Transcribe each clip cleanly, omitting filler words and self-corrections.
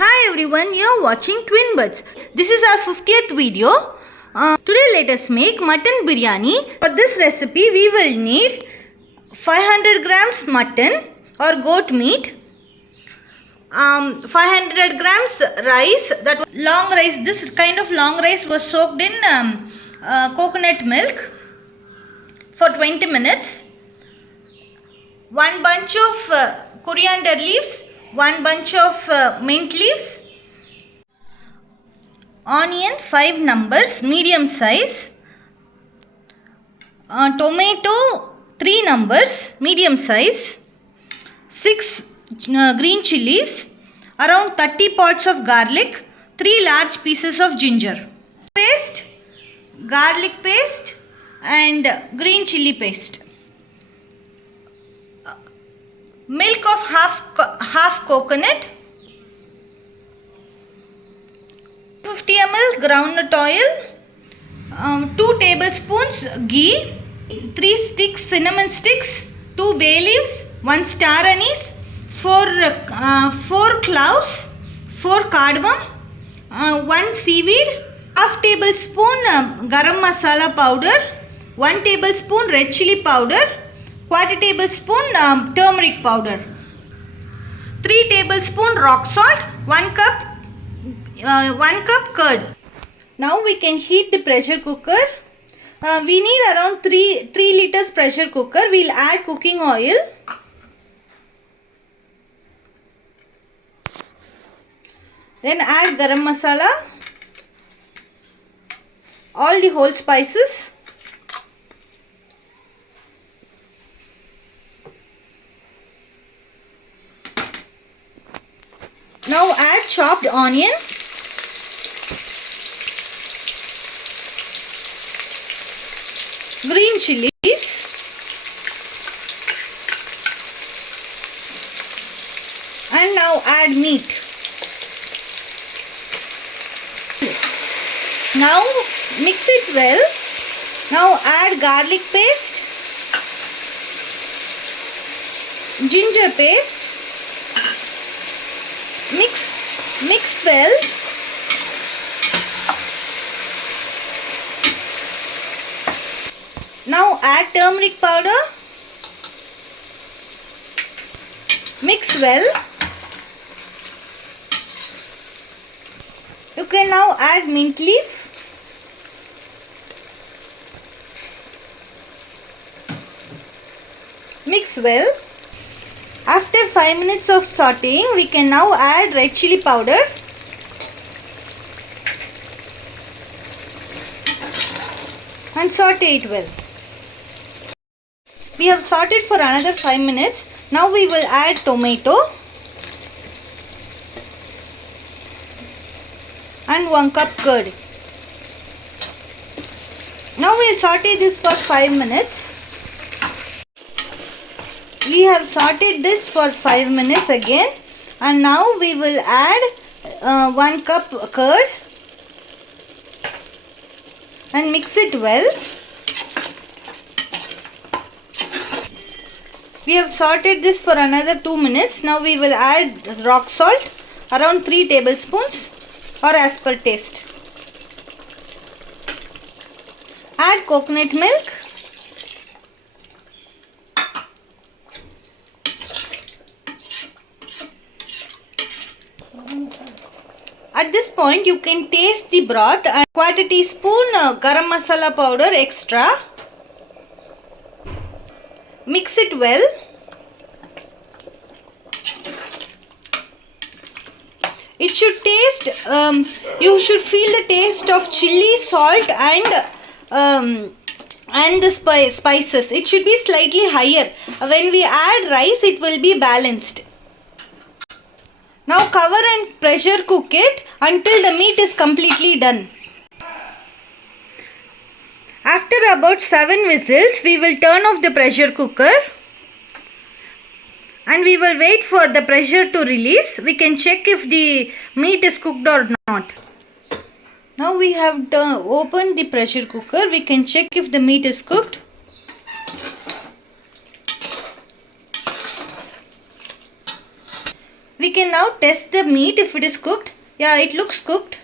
Hi everyone, you're watching Twin Buds. This is our 50th video. Today let us make mutton biryani. For this recipe we will need 500 grams mutton or goat meat, 500 grams rice, that was long rice. This kind of long rice was soaked in coconut milk for 20 minutes. One bunch of coriander leaves, one bunch of mint leaves, onion 5 numbers medium size, tomato 3 numbers medium size, 6 green chilies, around 30 pods of garlic, 3 large pieces of ginger paste, garlic paste and green chili paste. Milk of half coconut, 50 ml groundnut oil, 2 tablespoons ghee, 3 sticks cinnamon sticks, 2 bay leaves, 1 star anise, 4 cloves, 4 cardamom, 1 seaweed, half tablespoon garam masala powder, 1 tablespoon red chili powder, quarter tablespoon turmeric powder, 3 tablespoon rock salt, 1 cup curd. Now we can heat the pressure cooker. We need around 3 liters pressure cooker. We'll add cooking oil. Then add garam masala, all the whole spices. Now add chopped onion, green chilies, and now add meat. Now mix it well. Now add garlic paste, ginger paste. Mix well. Now add turmeric powder. Mix well. You can now add mint leaf. Mix well. After 5 minutes of sauteing, we can now add red chili powder and saute it well. We have sauteed for another 5 minutes. Now we will add tomato and 1 cup curd. Now we will saute this for 5 minutes. We have sauteed this for 5 minutes again, and now we will add 1 cup curd and mix it well. We have sauteed this for another 2 minutes. Now we will add rock salt, around 3 tablespoons or as per taste. Add coconut milk. At this point you can taste the broth and quarter teaspoon garam masala powder extra. Mix it well. It should taste, you should feel the taste of chili, salt and the spices. It should be slightly higher. When we add rice, it will be balanced. Now cover and pressure cook it until the meat is completely done. After about 7 whistles, we will turn off the pressure cooker and we will wait for the pressure to release. We can check if the meat is cooked or not. Now we have opened the pressure cooker. We can check if the meat is cooked. We We can now test the meat if it is cooked. Yeah, it looks cooked.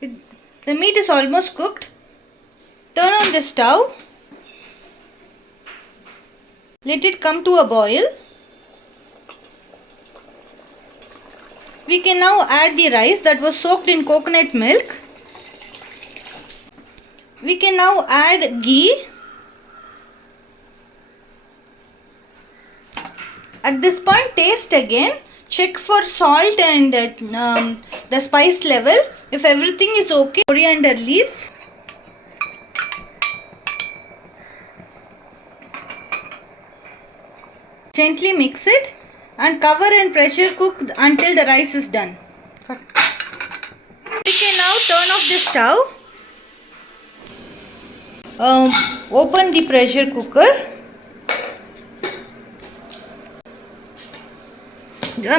The meat is almost cooked. Turn on the stove. Let it come to a boil. We can now add the rice that was soaked in coconut milk. We can now add ghee. At this point, taste again. Check for salt and the spice level. If everything is okay, coriander leaves. Gently mix it and cover and pressure cook until the rice is done. We can now turn off the stove. Open the pressure cooker.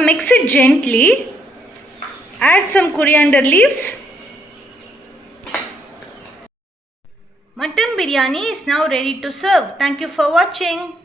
Mix it gently. Add some coriander leaves. Mutton biryani is now ready to serve. Thank you for watching.